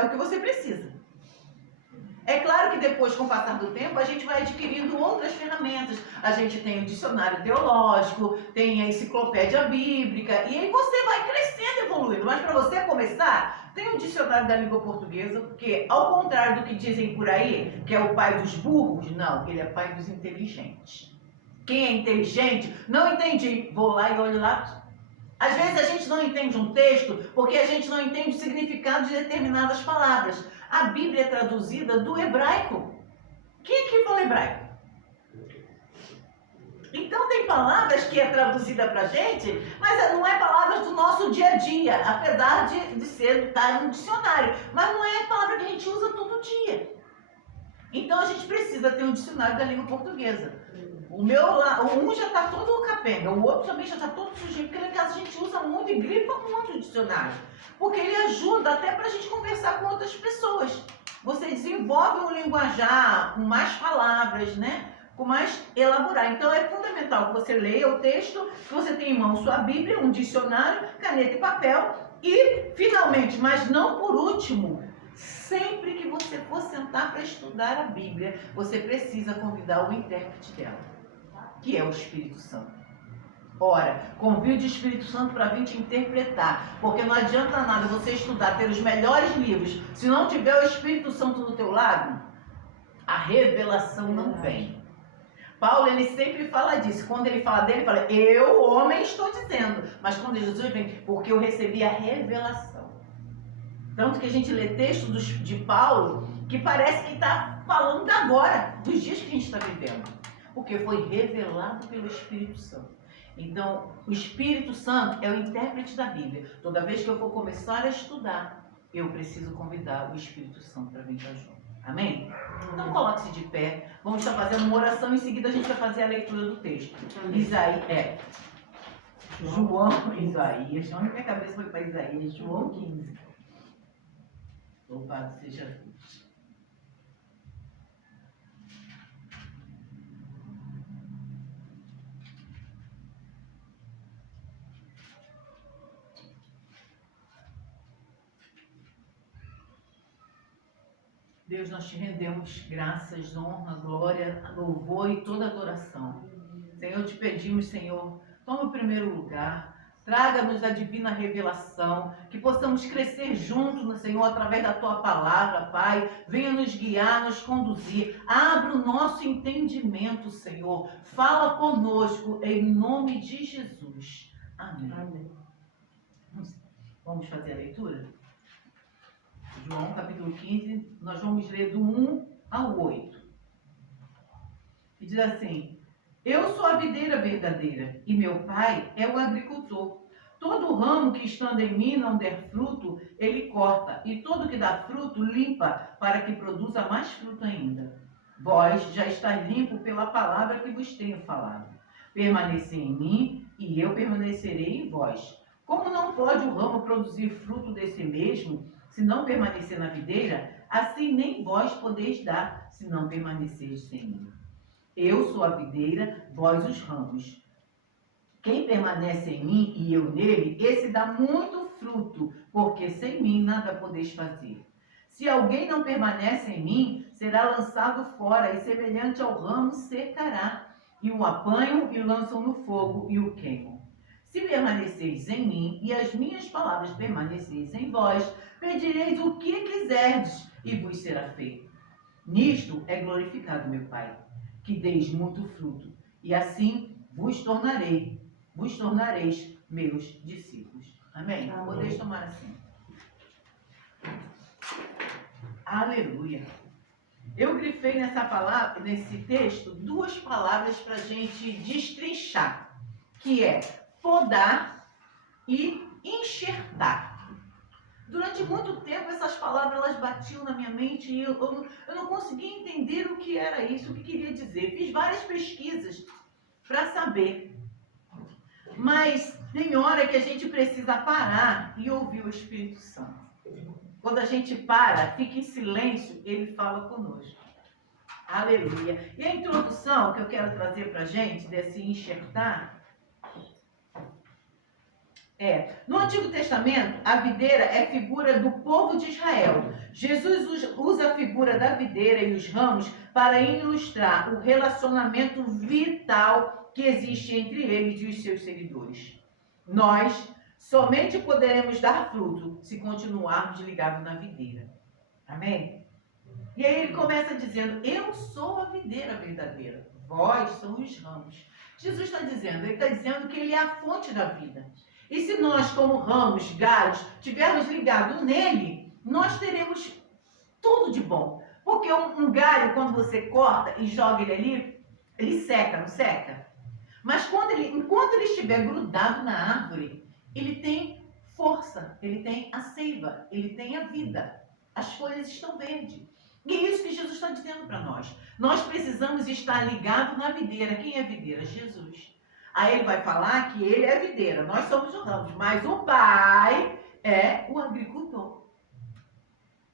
É o que você precisa. É claro que depois, com o passar do tempo, a gente vai adquirindo outras ferramentas. A gente tem o dicionário teológico, tem a enciclopédia bíblica, e aí você vai crescendo e evoluindo. Mas para você começar, tem o dicionário da língua portuguesa, porque ao contrário do que dizem por aí, que é o pai dos burros, não, ele é pai dos inteligentes. Quem é inteligente, não entendi, vou lá e olho lá. Às vezes a gente não entende um texto porque a gente não entende o significado de determinadas palavras. A Bíblia é traduzida do hebraico. Quem é que fala hebraico? Então tem palavras que é traduzida pra gente, mas não é palavras do nosso dia a dia, apesar de estar no dicionário. Mas não é palavra que a gente usa todo dia. Então a gente precisa ter um dicionário da língua portuguesa. O meu lá, um já está todo capenga, o outro também já está todo sujinho, porque lá em casa a gente usa muito e grifa muito o dicionário. Porque ele ajuda até para a gente conversar com outras pessoas. Você desenvolve um linguajar com mais palavras, né? Com mais elaborar. Então é fundamental que você leia o texto, que você tenha em mão sua Bíblia, um dicionário, caneta e papel. E, finalmente, mas não por último, sempre que você for sentar para estudar a Bíblia, você precisa convidar o intérprete dela, que é o Espírito Santo. Ora, convide o Espírito Santo para vir te interpretar, porque não adianta nada você estudar, ter os melhores livros, se não tiver o Espírito Santo do teu lado, a revelação não vem. Paulo, ele sempre fala disso. Quando ele fala dele, ele fala, eu, homem, estou dizendo. Mas quando Jesus vem, porque eu recebi a revelação. Tanto que a gente lê textos de Paulo que parece que está falando de agora, dos dias que a gente está vivendo. Porque foi revelado pelo Espírito Santo. Então, o Espírito Santo é o intérprete da Bíblia. Toda vez que eu for começar a estudar, eu preciso convidar o Espírito Santo para vir estar junto. Amém? Então, coloque-se de pé. Vamos estar fazendo uma oração. Em seguida, a gente vai fazer a leitura do texto. Isaías. Onde minha cabeça foi para Isaías? João 15. Louvado seja Deus. Deus, nós te rendemos graças, honra, glória, louvor e toda adoração. Senhor, te pedimos, Senhor, toma o primeiro lugar. Traga-nos a divina revelação, que possamos crescer juntos, Senhor, através da Tua palavra, Pai. Venha nos guiar, nos conduzir. Abra o nosso entendimento, Senhor. Fala conosco, em nome de Jesus. Amém. Amém. Vamos fazer a leitura? João, capítulo 15, nós vamos ler do 1 ao 8. E diz assim... Eu sou a videira verdadeira, e meu pai é o agricultor. Todo ramo que estando em mim não der fruto, ele corta, e todo que dá fruto, limpa, para que produza mais fruto ainda. Vós já estáis limpo pela palavra que vos tenho falado. Permanecei em mim, e eu permanecerei em vós. Como não pode o ramo produzir fruto de si mesmo, se não permanecer na videira, assim nem vós podeis dar, se não permanecerdes em mim. Eu sou a videira, vós os ramos. Quem permanece em mim e eu nele, esse dá muito fruto, porque sem mim nada podeis fazer. Se alguém não permanece em mim, será lançado fora e semelhante ao ramo secará. E o apanham e lançam no fogo e o queimam. Se permaneceis em mim e as minhas palavras permaneceis em vós, pedireis o que quiserdes e vos será feito. Nisto é glorificado meu Pai, que deis muito fruto, e assim vos tornareis meus discípulos. Amém? Amém. Podeis tomar assim. Aleluia. Eu grifei nesse texto, duas palavras para a gente destrinchar, que é podar e enxertar. Durante muito tempo essas palavras elas batiam na minha mente e eu não conseguia entender o que era isso, o que queria dizer. Fiz várias pesquisas para saber. Mas tem hora que a gente precisa parar e ouvir o Espírito Santo. Quando a gente para, fica em silêncio, ele fala conosco. Aleluia. E a introdução que eu quero trazer para a gente, desse enxertar, No Antigo Testamento, a videira é figura do povo de Israel. Jesus usa a figura da videira e os ramos para ilustrar o relacionamento vital que existe entre eles e os seus seguidores. Nós somente poderemos dar fruto se continuarmos ligados na videira. Amém? E aí ele começa dizendo, eu sou a videira verdadeira, vós são os ramos. Jesus está dizendo, ele está dizendo que ele é a fonte da vida. E se nós, como ramos, galhos, tivermos ligado nele, nós teremos tudo de bom. Porque um galho, quando você corta e joga ele ali, ele seca, não seca? Mas enquanto ele estiver grudado na árvore, ele tem força, ele tem a seiva, ele tem a vida. As folhas estão verdes. E é isso que Jesus está dizendo para nós. Nós precisamos estar ligados na videira. Quem é a videira? Jesus. Aí ele vai falar que ele é a videira, nós somos os ramos, mas o Pai é o agricultor.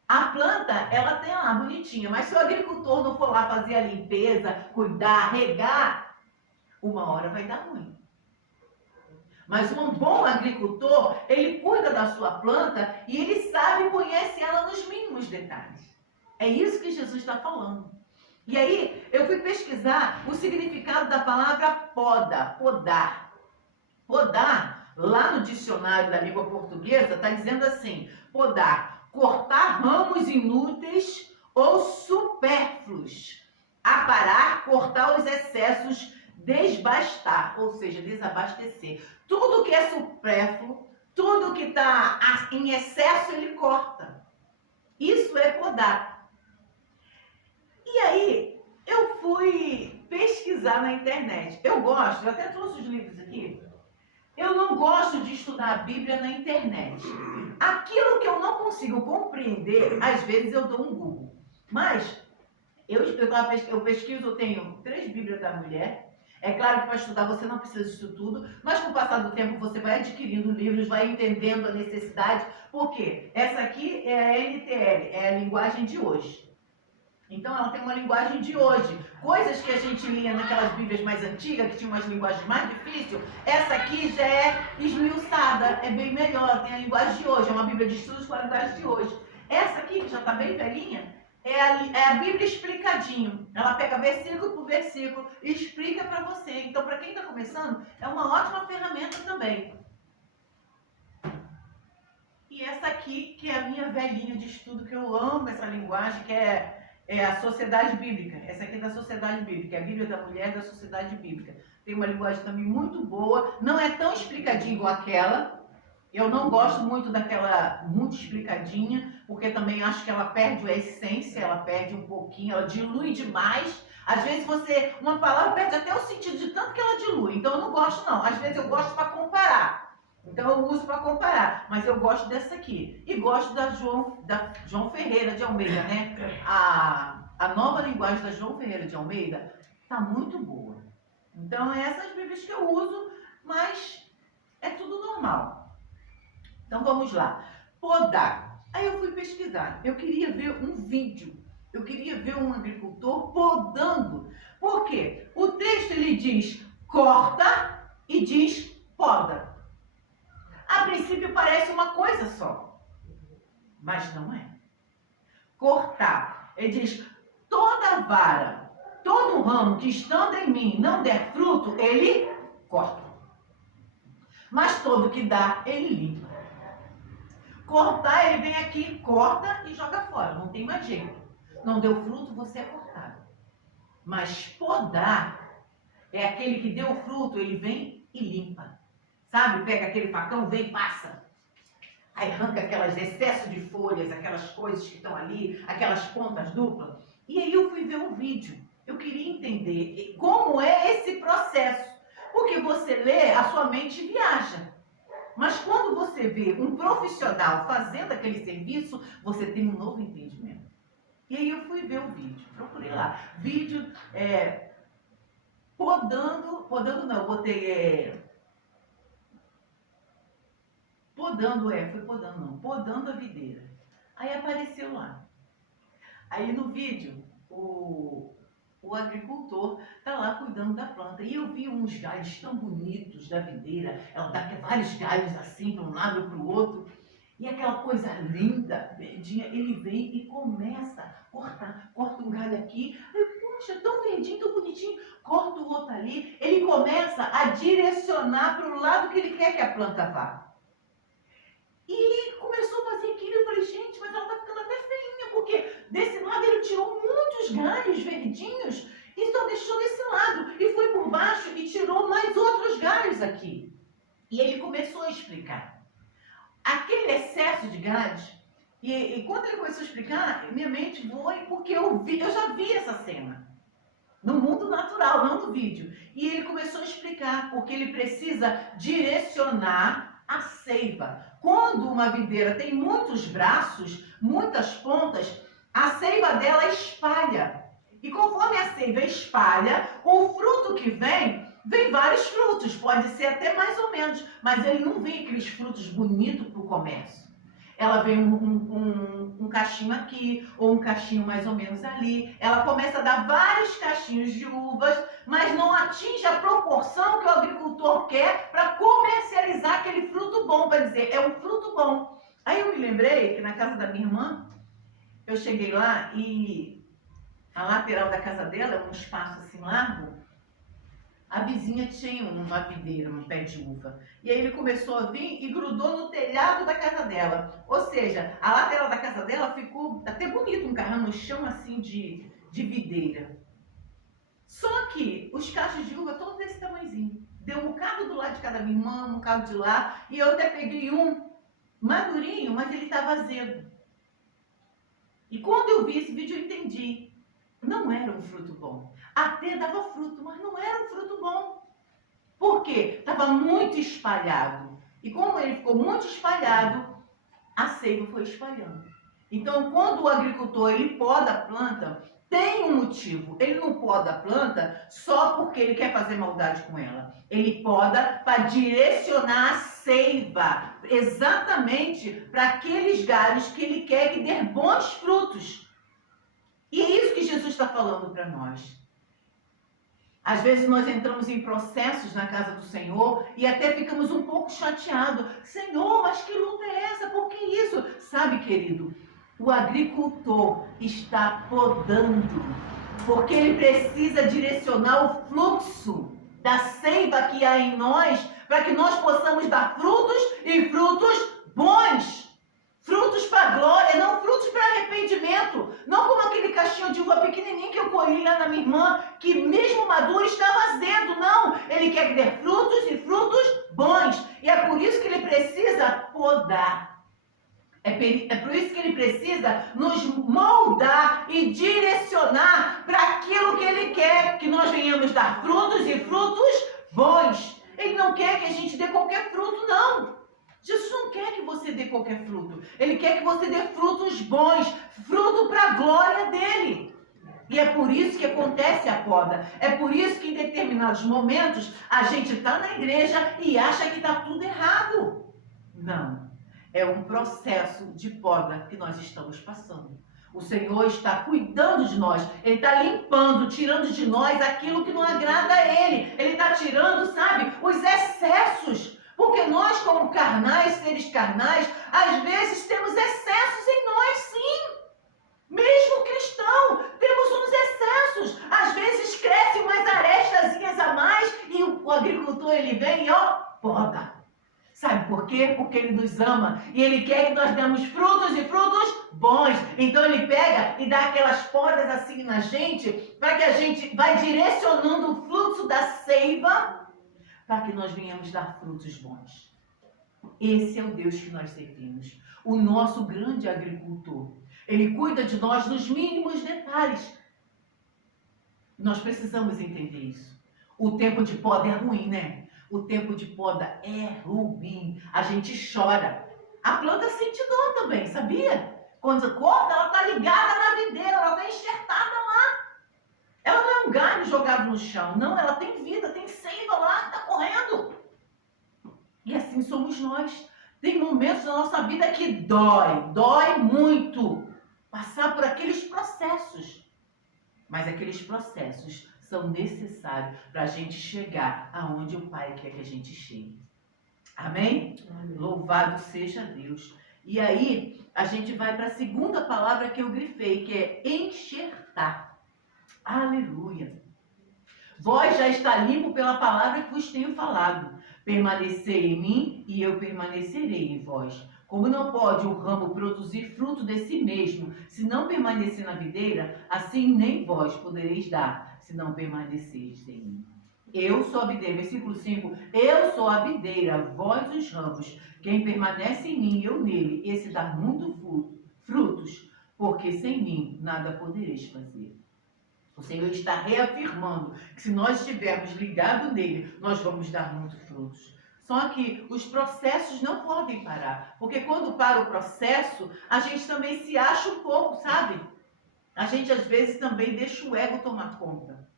A planta, ela tem lá bonitinha, mas se o agricultor não for lá fazer a limpeza, cuidar, regar, uma hora vai dar ruim. Mas um bom agricultor, ele cuida da sua planta e ele sabe e conhece ela nos mínimos detalhes. É isso que Jesus está falando. E aí, eu fui pesquisar o significado da palavra poda, podar. Podar, lá no dicionário da língua portuguesa, está dizendo assim, podar, cortar ramos inúteis ou supérfluos. Aparar, cortar os excessos, desbastar, ou seja, desabastecer. Tudo que é supérfluo, tudo que está em excesso, ele corta. Isso é podar. E aí, eu fui pesquisar na internet. Eu até trouxe os livros aqui. Eu não gosto de estudar a Bíblia na internet. Aquilo que eu não consigo compreender, às vezes eu dou um Google. Mas, eu pesquiso, eu tenho 3 Bíblias da mulher. É claro que para estudar você não precisa disso tudo, mas com o passar do tempo você vai adquirindo livros, vai entendendo a necessidade. Por quê? Essa aqui é a NTL, é a linguagem de hoje. Então ela tem uma linguagem de hoje. Coisas que a gente lia naquelas Bíblias mais antigas, que tinham umas linguagens mais difíceis, essa aqui já é esmiuçada, é bem melhor, tem a linguagem de hoje, é uma Bíblia de estudos com a linguagem de hoje. Essa aqui, que já está bem velhinha, é a Bíblia explicadinho. Ela pega versículo por versículo e explica para você. Então, para quem está começando, é uma ótima ferramenta também. E essa aqui, que é a minha velhinha de estudo, que eu amo essa linguagem, que é a Sociedade Bíblica. Essa aqui é da Sociedade Bíblica, é a Bíblia da Mulher da Sociedade Bíblica. Tem uma linguagem também muito boa, não é tão explicadinha igual aquela. Eu não gosto muito daquela muito explicadinha, porque também acho que ela perde a essência, ela perde um pouquinho, ela dilui demais. Às vezes uma palavra perde até o sentido de tanto que ela dilui. Então eu não gosto não, às vezes eu gosto para comparar. Então eu uso para comparar, mas eu gosto dessa aqui. E gosto da João Ferreira de Almeida, né? A nova linguagem da João Ferreira de Almeida está muito boa. Então é essas Bíblias que eu uso, mas é tudo normal. Então vamos lá. Podar. Aí eu fui pesquisar. Eu queria ver um vídeo. Eu queria ver um agricultor podando. Por quê? O texto ele diz corta e diz poda. A princípio parece uma coisa só, mas não é. Cortar, ele diz, toda vara, todo ramo que estando em mim não der fruto, ele corta. Mas todo que dá, ele limpa. Cortar, ele vem aqui, corta e joga fora, não tem mais jeito. Não deu fruto, você é cortado. Mas podar é aquele que deu fruto, ele vem e limpa. Sabe, pega aquele facão, vem e passa. Aí arranca aqueles excessos de folhas, aquelas coisas que estão ali, aquelas pontas duplas. E aí eu fui ver um vídeo. Eu queria entender como é esse processo. Porque você lê, a sua mente viaja. Mas quando você vê um profissional fazendo aquele serviço, você tem um novo entendimento. E aí eu fui ver o vídeo. Procurei lá. Vídeo podando não, botei... podando a videira. Aí apareceu lá. Aí no vídeo, o o agricultor está lá cuidando da planta. E eu vi uns galhos tão bonitos da videira, ela dá vários galhos assim, para um lado e para o outro. E aquela coisa linda, verdinha, ele vem e começa a cortar. Corta um galho aqui, poxa, tão verdinho, tão bonitinho. Corta o outro ali, ele começa a direcionar para o lado que ele quer que a planta vá. E começou a fazer aquilo, eu falei, gente, mas ela está ficando até feinha, porque desse lado ele tirou muitos galhos verdinhos e só deixou desse lado. E foi por baixo e tirou mais outros galhos aqui. E ele começou a explicar. Aquele excesso de galhos, e quando ele começou a explicar, minha mente foi porque eu já vi essa cena. No mundo natural, não no vídeo. E ele começou a explicar, porque ele precisa direcionar a seiva. Quando uma videira tem muitos braços, muitas pontas, a seiva dela espalha. E conforme a seiva espalha, o fruto que vem vários frutos, pode ser até mais ou menos, mas ele não vem aqueles frutos bonitos para o comércio. Ela vem um cachinho aqui, ou um cachinho mais ou menos ali. Ela começa a dar vários cachinhos de uvas, mas não atinge a proporção que o agricultor quer para comercializar aquele fruto bom, para dizer, é um fruto bom. Aí eu me lembrei que na casa da minha irmã, eu cheguei lá e a lateral da casa dela é um espaço assim largo. A vizinha tinha uma videira, um pé de uva. E aí ele começou a vir e grudou no telhado da casa dela. Ou seja, a lateral da casa dela ficou até bonito, um carrão no chão assim de videira. Só que os cachos de uva todos desse tamanhozinho. Deu um bocado do lado de cada minha irmã, um bocado de lá. E eu até peguei um madurinho, mas ele estava azedo. E quando eu vi esse vídeo eu entendi. Não era um fruto bom. Até dava fruto, mas não era um fruto bom. Por quê? Estava muito espalhado. E como ele ficou muito espalhado, a seiva foi espalhando. Então, quando o agricultor ele poda a planta, tem um motivo. Ele não poda a planta só porque ele quer fazer maldade com ela. Ele poda para direcionar a seiva exatamente para aqueles galhos que ele quer que dê bons frutos. E é isso que Jesus está falando para nós. Às vezes nós entramos em processos na casa do Senhor e até ficamos um pouco chateados. Senhor, mas que luta é essa? Por que isso? Sabe, querido, o agricultor está podando, porque ele precisa direcionar o fluxo da seiva que há em nós, para que nós possamos dar frutos e frutos bons. Frutos para glória, não frutos para arrependimento. Não como aquele cachinho de uva pequenininho que eu colhi lá na minha irmã, que mesmo maduro estava azedo. Não, ele quer ter frutos e frutos bons. E é por isso que ele precisa podar. É por isso que ele precisa nos moldar e direcionar para aquilo que ele quer, que nós venhamos dar frutos e frutos bons. Ele não quer que a gente dê qualquer fruto, não. Jesus não quer que você dê qualquer fruto. Ele quer que você dê frutos bons, fruto para a glória dele. E é por isso que acontece a poda. É por isso que em determinados momentos a gente está na igreja e acha que está tudo errado. Não. É um processo de poda que nós estamos passando. O Senhor está cuidando de nós. Ele está limpando, tirando de nós aquilo que não agrada a Ele. Ele está tirando, sabe, os excessos. Porque nós, como carnais, seres carnais, às vezes temos excessos em nós, sim. Mesmo cristão, temos uns excessos. Às vezes crescem umas arestazinhas a mais e o agricultor, ele vem e poda. Sabe por quê? Porque ele nos ama e ele quer que nós demos frutos e frutos bons. Então ele pega e dá aquelas podas assim na gente, para que a gente vai direcionando o fluxo da seiva, para que nós venhamos dar frutos bons. Esse é o Deus que nós servimos. O nosso grande agricultor. Ele cuida de nós nos mínimos detalhes. Nós precisamos entender isso. O tempo de poda é ruim, né? O tempo de poda é ruim. A gente chora. A planta sente dor também, sabia? Quando corta, ela está ligada na videira, ela está enxertada lá. Ela não é um galho jogado no chão. Não, ela tem vida, tem seiva lá, está correndo. E assim somos nós. Tem momentos na nossa vida que dói muito. Passar por aqueles processos. Mas aqueles processos são necessários para a gente chegar aonde o Pai quer que a gente chegue. Amém? Amém. Louvado seja Deus. E aí, a gente vai para a segunda palavra que eu grifei, que é enxertar. Aleluia. Vós já está limpo pela palavra que vos tenho falado. Permanecei em mim e eu permanecerei em vós. Como não pode o ramo produzir fruto de si mesmo, se não permanecer na videira, assim nem vós podereis dar, se não permanecerdes em mim. Eu sou a videira, versículo 5, eu sou a videira, vós os ramos. Quem permanece em mim, eu nele, esse dá muito frutos, porque sem mim nada podereis fazer. O Senhor está reafirmando que se nós estivermos ligados nele, nós vamos dar muitos frutos. Só que os processos não podem parar, porque quando para o processo, a gente também se acha um pouco, sabe? A gente às vezes também deixa o ego tomar conta.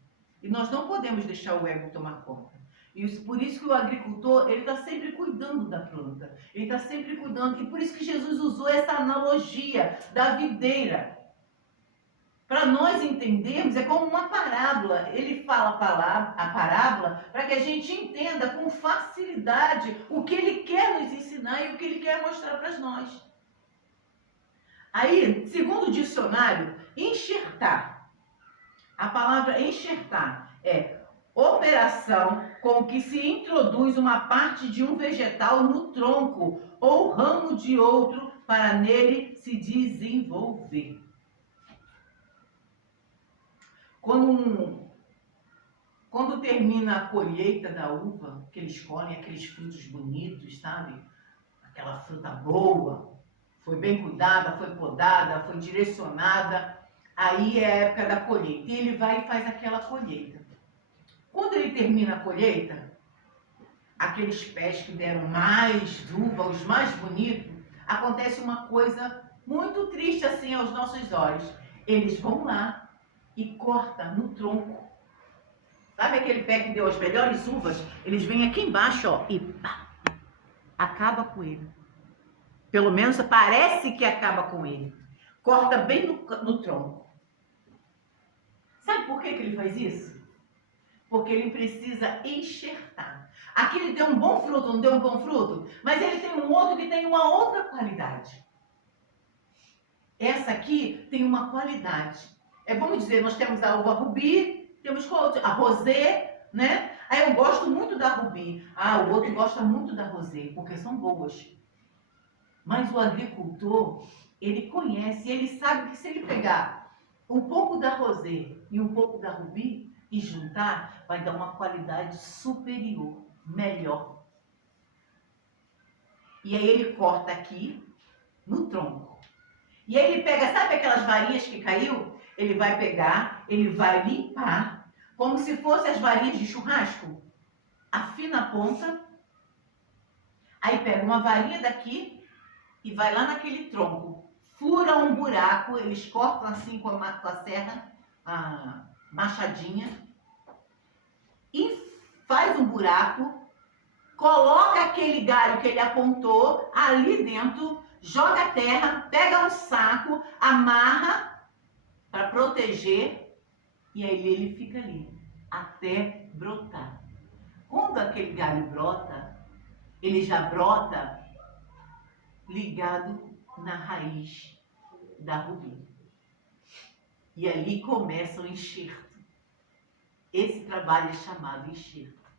E nós não podemos deixar o ego tomar conta. E por isso que o agricultor, ele está sempre cuidando da planta. Ele está sempre cuidando. E por isso que Jesus usou essa analogia da videira. Para nós entendermos, é como uma parábola. Ele fala a parábola para que a gente entenda com facilidade o que ele quer nos ensinar e o que ele quer mostrar para nós. Aí, segundo o dicionário, enxertar. A palavra enxertar é operação com que se introduz uma parte de um vegetal no tronco ou ramo de outro para nele se desenvolver. Quando termina a colheita da uva, que eles colhem aqueles frutos bonitos, sabe? Aquela fruta boa, foi bem cuidada, foi podada, foi direcionada, aí é a época da colheita. E ele vai e faz aquela colheita. Quando ele termina a colheita, aqueles pés que deram mais uva, os mais bonitos, acontece uma coisa muito triste assim aos nossos olhos. Eles vão lá e corta no tronco. Sabe aquele pé que deu as melhores uvas? Eles vêm aqui embaixo, ó, e pá, acaba com ele. Pelo menos parece que acaba com ele. Corta bem no tronco. Sabe por que ele faz isso? Porque ele precisa enxertar. Aqui ele deu um bom fruto, não deu um bom fruto? Mas ele tem um outro que tem uma outra qualidade. Essa aqui tem uma qualidade. Vamos dizer, nós temos a uva rubi, temos a rosé, né? Aí eu gosto muito da rubi. O outro gosta muito da rosé, porque são boas. Mas o agricultor, ele conhece, ele sabe que se ele pegar um pouco da rosé e um pouco da rubi e juntar, vai dar uma qualidade superior, melhor. E aí ele corta aqui no tronco. E aí ele pega, sabe aquelas varinhas que caiu? Ele vai pegar, ele vai limpar, como se fossem as varinhas de churrasco. Afina a ponta, aí pega uma varinha daqui e vai lá naquele tronco. Fura um buraco, eles cortam assim com a serra, a machadinha, e faz um buraco, coloca aquele galho que ele apontou ali dentro, joga a terra, pega um saco, amarra para proteger, e aí ele fica ali, até brotar. Quando aquele galho brota, ele já brota ligado na raiz da rubi. E ali começa o enxerto. Esse trabalho é chamado enxerto.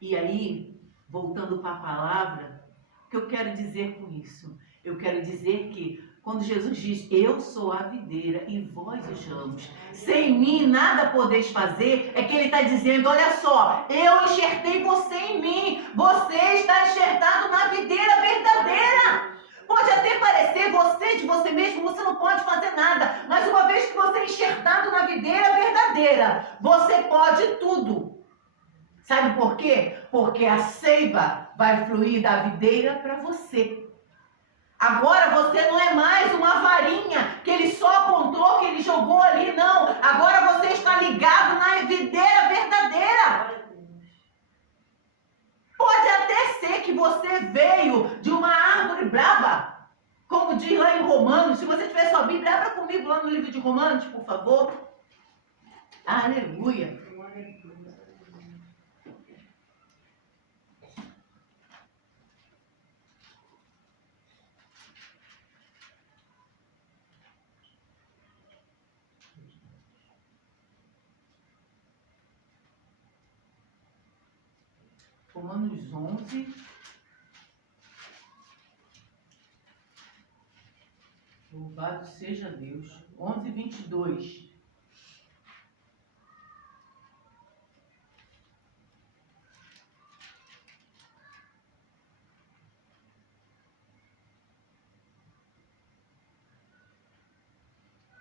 E aí, voltando para a palavra, o que eu quero dizer com isso? Eu quero dizer que quando Jesus diz, eu sou a videira e vós os ramos, sem mim nada podeis fazer, é que ele está dizendo, olha só, eu enxertei você em mim, você está enxertado na videira verdadeira. Pode até parecer de você mesmo, você não pode fazer nada, mas uma vez que você é enxertado na videira verdadeira, você pode tudo. Sabe por quê? Porque a seiva vai fluir da videira para você. Agora você não é mais uma varinha que ele só apontou, que ele jogou ali, não. Agora você está ligado na videira verdadeira. Pode até ser que você veio de uma árvore brava, como como diz lá em Romanos. Se você tiver sua Bíblia, abra comigo lá no livro de Romanos, por favor. Aleluia. Romanos 11. Louvado seja Deus. 11, 22.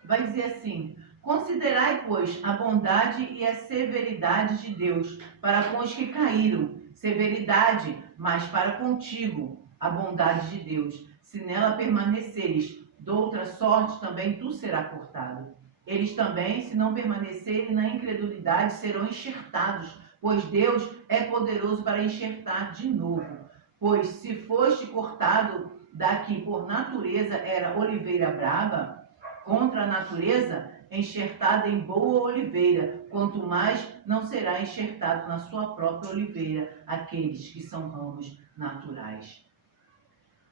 Vai dizer assim: considerai, pois, a bondade e a severidade de Deus para com os que caíram. Severidade, mas para contigo, a bondade de Deus. Se nela permaneceres, de outra sorte também tu serás cortado. Eles também, se não permanecerem na incredulidade, serão enxertados, pois Deus é poderoso para enxertar de novo. Pois se foste cortado da que por natureza era oliveira brava, contra a natureza, enxertado em boa oliveira, quanto mais não será enxertado na sua própria oliveira aqueles que são ramos naturais.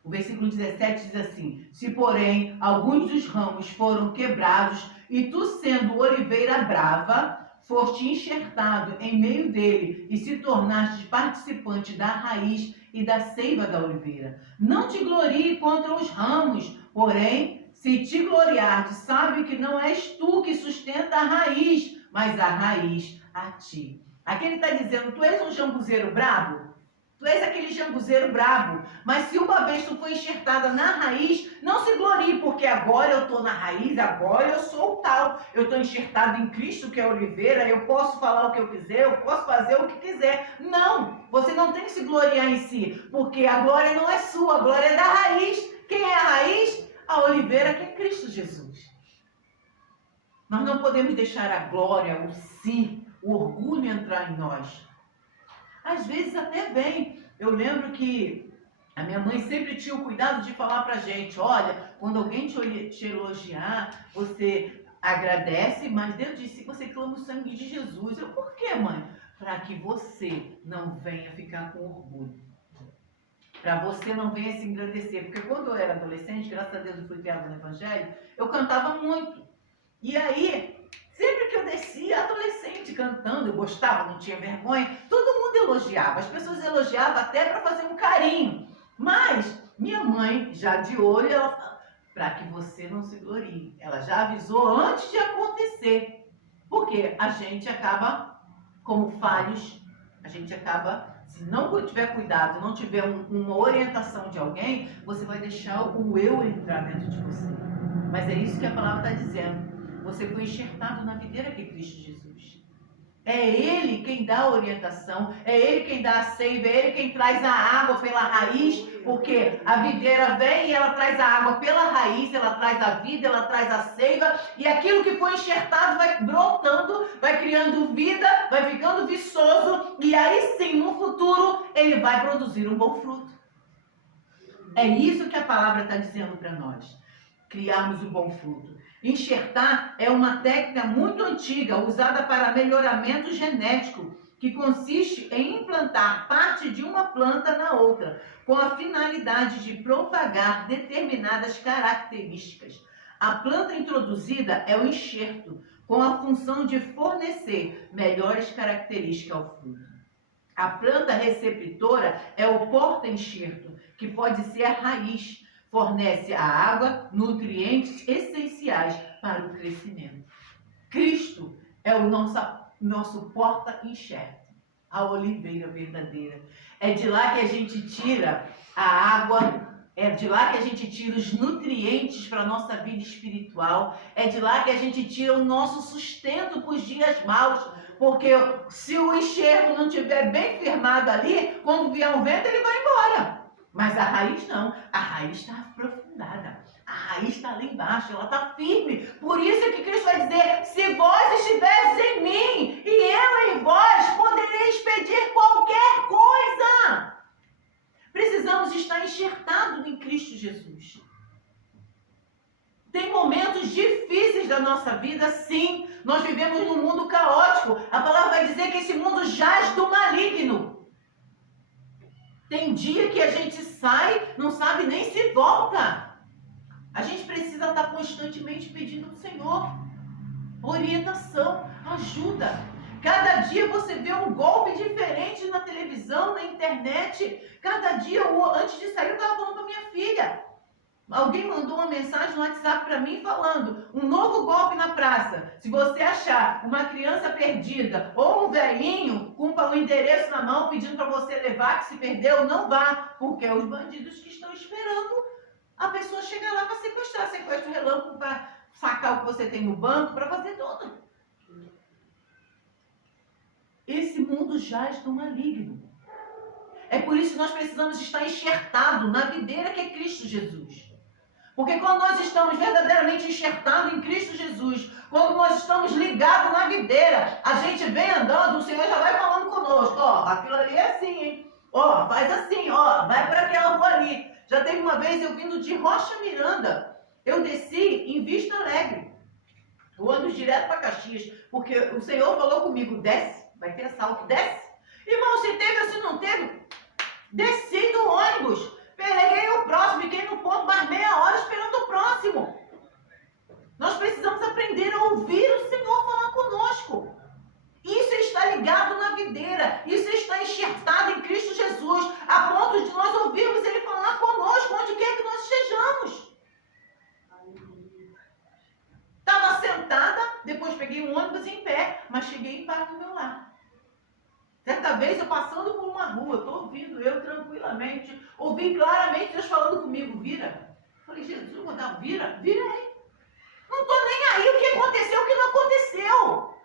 O versículo 17 diz assim: se porém alguns dos ramos foram quebrados, e tu sendo oliveira brava, foste enxertado em meio dele, e se tornaste participante da raiz e da seiva da oliveira. Não te glorie contra os ramos, porém, se te gloriardes, sabe que não és tu que sustenta a raiz, mas a raiz a ti. Aqui ele está dizendo: tu és um jambuzeiro brabo? Tu és aquele jambuzeiro brabo, mas se uma vez tu foi enxertada na raiz, não se glorie, porque agora eu estou na raiz, agora eu sou o tal. Eu estou enxertado em Cristo, que é a oliveira, eu posso falar o que eu quiser, eu posso fazer o que quiser. Não, você não tem que se gloriar em si, porque a glória não é sua, a glória é da raiz. Quem é a raiz? A oliveira, que é Cristo Jesus. Nós não podemos deixar a glória, o si, o orgulho entrar em nós. Às vezes até vem. Eu lembro que a minha mãe sempre tinha o cuidado de falar pra gente: olha, quando alguém te elogiar, você agradece, mas dentro de si você clama o sangue de Jesus. Eu, por quê, mãe? Para que você não venha ficar com orgulho. Para você não venha se engrandecer. Porque quando eu era adolescente, graças a Deus eu fui criada no Evangelho, eu cantava muito. E aí, sempre que eu descia, adolescente, cantando, eu gostava, não tinha vergonha, todo mundo elogiava. As pessoas elogiavam até para fazer um carinho. Mas minha mãe, já de olho, ela falou: para que você não se glorie. Ela já avisou antes de acontecer. Porque a gente acaba, como falhos, a gente acaba, se não tiver cuidado, não tiver uma orientação de alguém, você vai deixar o eu entrar dentro de você. Mas é isso que a palavra está dizendo. Você foi enxertado na videira que é Cristo Jesus. É Ele quem dá a orientação, é Ele quem dá a seiva, é Ele quem traz a água pela raiz, porque a videira vem e ela traz a água pela raiz, ela traz a vida, ela traz a seiva, e aquilo que foi enxertado vai brotando, vai criando vida, vai ficando viçoso, e aí sim, no futuro, ele vai produzir um bom fruto. É isso que a palavra está dizendo para nós, criarmos um bom fruto. Enxertar é uma técnica muito antiga, usada para melhoramento genético, que consiste em implantar parte de uma planta na outra, com a finalidade de propagar determinadas características. A planta introduzida é o enxerto, com a função de fornecer melhores características ao fruto. A planta receptora é o porta-enxerto, que pode ser a raiz. Fornece a água, nutrientes essenciais para o crescimento. Cristo é o nosso porta-enxerto, a oliveira verdadeira. É de lá que a gente tira a água, é de lá que a gente tira os nutrientes para a nossa vida espiritual, é de lá que a gente tira o nosso sustento para os dias maus, porque se o enxerto não estiver bem firmado ali, quando vier um vento ele vai embora. Mas a raiz não, a raiz está aprofundada, a raiz está lá embaixo, ela está firme. Por isso é que Cristo vai dizer: se vós estiverdes em mim e eu em vós, podereis pedir qualquer coisa. Precisamos estar enxertados em Cristo Jesus. Tem momentos difíceis da nossa vida, sim. Nós vivemos num mundo caótico. A palavra vai dizer que esse mundo jaz do maligno. Tem dia que a gente sai, não sabe nem se volta. A gente precisa estar constantemente pedindo ao Senhor orientação, ajuda. Cada dia você vê um golpe diferente na televisão, na internet. Cada dia, antes de sair, eu estava falando com a minha filha. Alguém mandou uma mensagem no WhatsApp para mim falando: um novo golpe na praça. Se você achar uma criança perdida ou um velhinho com um endereço na mão pedindo para você levar, que se perdeu, não vá. Porque é os bandidos que estão esperando a pessoa chegar lá para sequestrar. Sequestro relâmpago para sacar o que você tem no banco, para fazer tudo. Esse mundo jaz do maligno. É por isso que nós precisamos estar enxertados na videira que é Cristo Jesus. Porque quando nós estamos verdadeiramente enxertados em Cristo Jesus, quando nós estamos ligados na videira, a gente vem andando, o Senhor já vai falando conosco: ó, aquilo ali é assim, hein? Ó, faz assim, ó, vai para aquela rua ali. Já teve uma vez eu vindo de Rocha Miranda, eu desci em Vista Alegre. Eu ando direto para Caxias, porque o Senhor falou comigo: desce, vai ter assalto, desce. Irmão, se teve ou se não teve, desci do ônibus. Peguei o próximo, fiquei no ponto mais meia hora esperando o próximo. Nós precisamos aprender a ouvir o Senhor falar conosco. Isso está ligado na videira. Isso está enxertado em Cristo Jesus, a ponto de nós ouvirmos Ele falar conosco, onde quer que nós estejamos. Estava sentada, depois peguei um ônibus em pé, mas cheguei em paz no meu lar. Certa vez, eu passando por uma rua, estou ouvindo eu tranquilamente, ouvi claramente Deus falando comigo: vira. Falei: Jesus, eu vou dar vira? Vira aí. Não estou nem aí o que aconteceu, o que não aconteceu.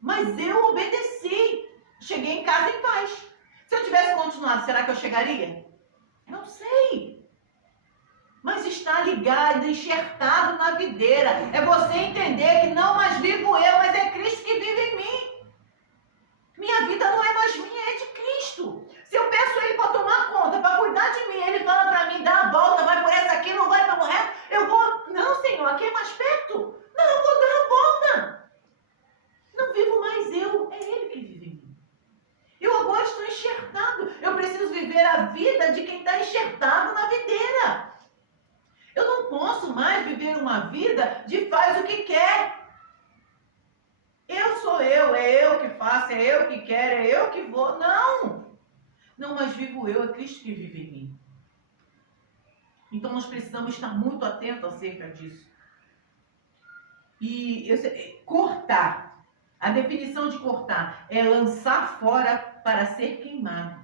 Mas eu obedeci. Cheguei em casa em paz. Se eu tivesse continuado, será que eu chegaria? Não sei. Mas está ligado, enxertado na videira. É você entender que não mais vivo eu, mas é Cristo que vive em mim. Minha vida não é mais minha, é de Cristo. Se eu peço Ele para tomar conta, para cuidar de mim, Ele fala para mim: dá a volta, vai por essa aqui, não vai para o resto, eu vou... Não, Senhor, aqui é mais perto. Não, eu vou dar a volta. Não vivo mais eu, é Ele que vive em mim. Eu agora estou enxertado. Eu preciso viver a vida de quem está enxertado na videira. Eu não posso mais viver uma vida de faz o que quer. Eu sou eu, é eu que faço, é eu que quero, é eu que vou. Não! Não, mas vivo eu, é Cristo que vive em mim. Então nós precisamos estar muito atentos acerca disso. E cortar, a definição de cortar é lançar fora para ser queimado.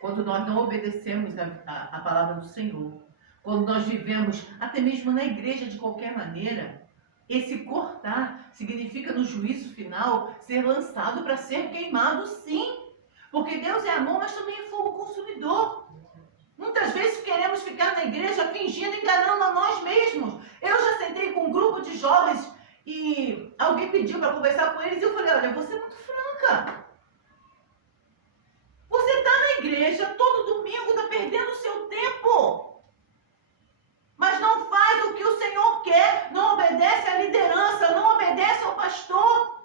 Quando nós não obedecemos a palavra do Senhor, quando nós vivemos até mesmo na igreja de qualquer maneira, esse cortar significa no juízo final ser lançado para ser queimado, sim. Porque Deus é amor, mas também é fogo consumidor. Muitas vezes queremos ficar na igreja fingindo, enganando a nós mesmos. Eu já sentei com um grupo de jovens e alguém pediu para conversar com eles e eu falei: olha, você é muito franca. Você está na igreja todo domingo, está perdendo o seu tempo. Mas não faz o que o Senhor quer, não obedece à liderança, não obedece ao pastor.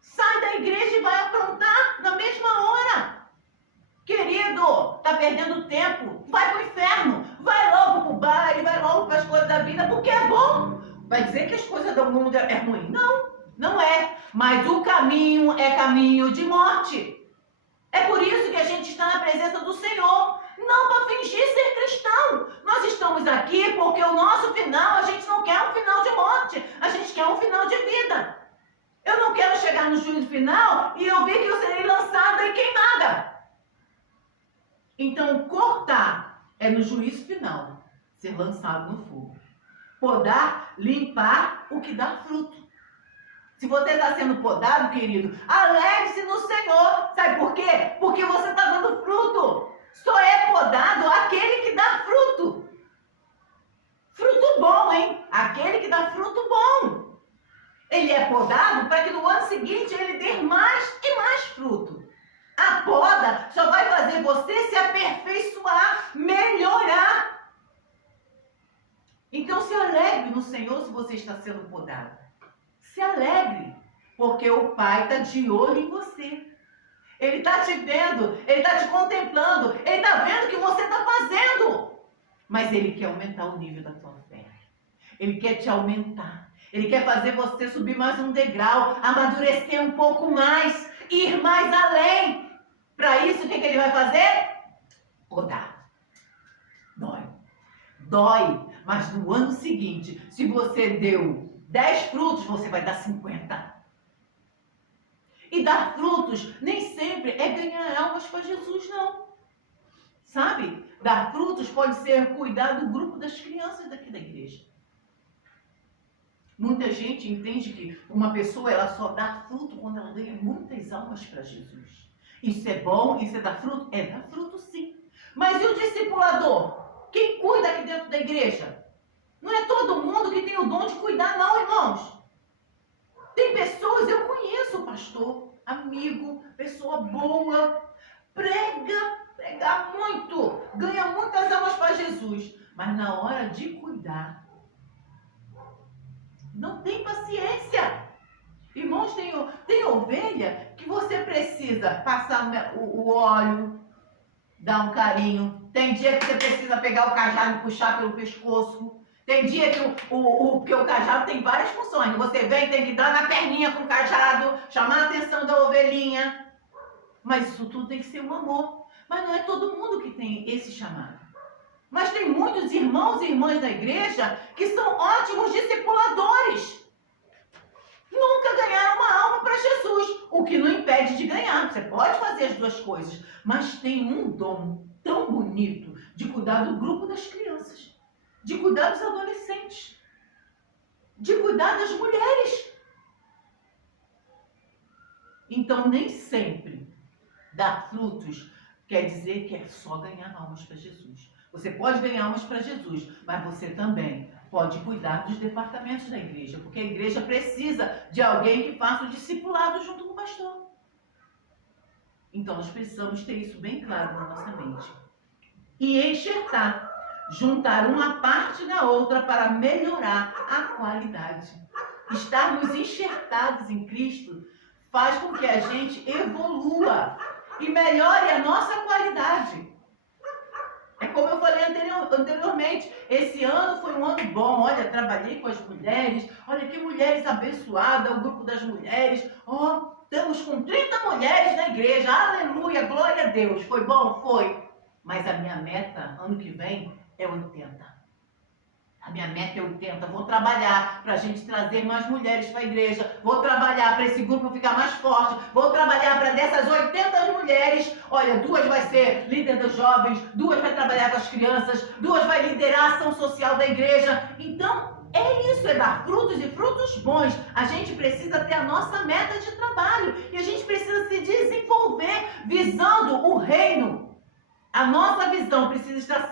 Sai da igreja e vai aprontar na mesma hora. Querido, está perdendo tempo, vai para o inferno, vai logo para o baile, vai logo para as coisas da vida, porque é bom. Vai dizer que as coisas do mundo é ruim? Não, não é. Mas o caminho é caminho de morte. É por isso que a gente está na presença do Senhor. Não para fingir ser cristão. Nós estamos aqui porque o nosso final, a gente não quer um final de morte. A gente quer um final de vida. Eu não quero chegar no juízo final e eu ver que eu serei lançada e queimada. Então, cortar é no juízo final ser lançado no fogo. Podar, limpar o que dá fruto. Se você está sendo podado, querido, alegre-se no Senhor. Sabe por quê? Porque você está dando fruto. Só é podado aquele que dá fruto. Fruto bom, hein? Aquele que dá fruto bom. Ele é podado para que no ano seguinte ele dê mais e mais fruto. A poda só vai fazer você se aperfeiçoar, melhorar. Então, alegre no Senhor se você está sendo podado. Se alegre, porque o Pai está de olho em você. Ele está te vendo, Ele está te contemplando, Ele está vendo o que você está fazendo. Mas Ele quer aumentar o nível da tua fé. Ele quer te aumentar. Ele quer fazer você subir mais um degrau, amadurecer um pouco mais, ir mais além. Para isso, o que Ele vai fazer? Podar. Dói. Dói. Mas no ano seguinte, se você deu 10 frutos, você vai dar 50. E dar frutos nem sempre é ganhar almas para Jesus, não. Sabe? Dar frutos pode ser cuidar do grupo das crianças daqui da igreja. Muita gente entende que uma pessoa ela só dá fruto quando ela ganha muitas almas para Jesus. Isso é bom, isso é dar fruto? É dar fruto sim. Mas e o discipulador? Quem cuida aqui dentro da igreja? Não é todo mundo que tem o dom de cuidar, não, irmãos. Tem pessoas, eu conheço, pastor, amigo, pessoa boa, prega muito, ganha muitas almas para Jesus, mas na hora de cuidar, não tem paciência. Irmãos, tem ovelha que você precisa passar o óleo, dar um carinho. Tem dia que você precisa pegar o cajado e puxar pelo pescoço. Tem dia que o cajado tem várias funções. Você vem, tem que dar na perninha com o cajado, chamar a atenção da ovelhinha. Mas isso tudo tem que ser um amor. Mas não é todo mundo que tem esse chamado. Mas tem muitos irmãos e irmãs da igreja que são ótimos discipuladores. Nunca ganharam uma alma para Jesus. O que não impede de ganhar. Você pode fazer as duas coisas. Mas tem um dom tão bonito de cuidar do grupo das crianças. De cuidar dos adolescentes. De cuidar das mulheres. Então, nem sempre dar frutos quer dizer que é só ganhar almas para Jesus. Você pode ganhar almas para Jesus, mas você também pode cuidar dos departamentos da igreja, porque a igreja precisa de alguém que faça o discipulado junto com o pastor. Então, nós precisamos ter isso bem claro na nossa mente. E enxertar, juntar uma parte na outra para melhorar a qualidade. Estarmos enxertados em Cristo faz com que a gente evolua e melhore a nossa qualidade. É como eu falei anteriormente, esse ano foi um ano bom. Olha, trabalhei com as mulheres, olha que mulheres abençoadas, o grupo das mulheres. Estamos com 30 mulheres na igreja, aleluia, glória a Deus. Foi bom? Foi. Mas a minha meta, ano que vem, é 80. A minha meta é 80. Vou trabalhar para a gente trazer mais mulheres para a igreja. Vou trabalhar para esse grupo ficar mais forte. Vou trabalhar para dessas 80 mulheres. Olha, 2 vai ser líder dos jovens, 2 vai trabalhar com as crianças, 2 vai liderar a ação social da igreja. Então, é isso, é dar frutos e frutos bons. A gente precisa ter a nossa meta de trabalho. E a gente precisa se desenvolver visando o reino. A nossa visão precisa estar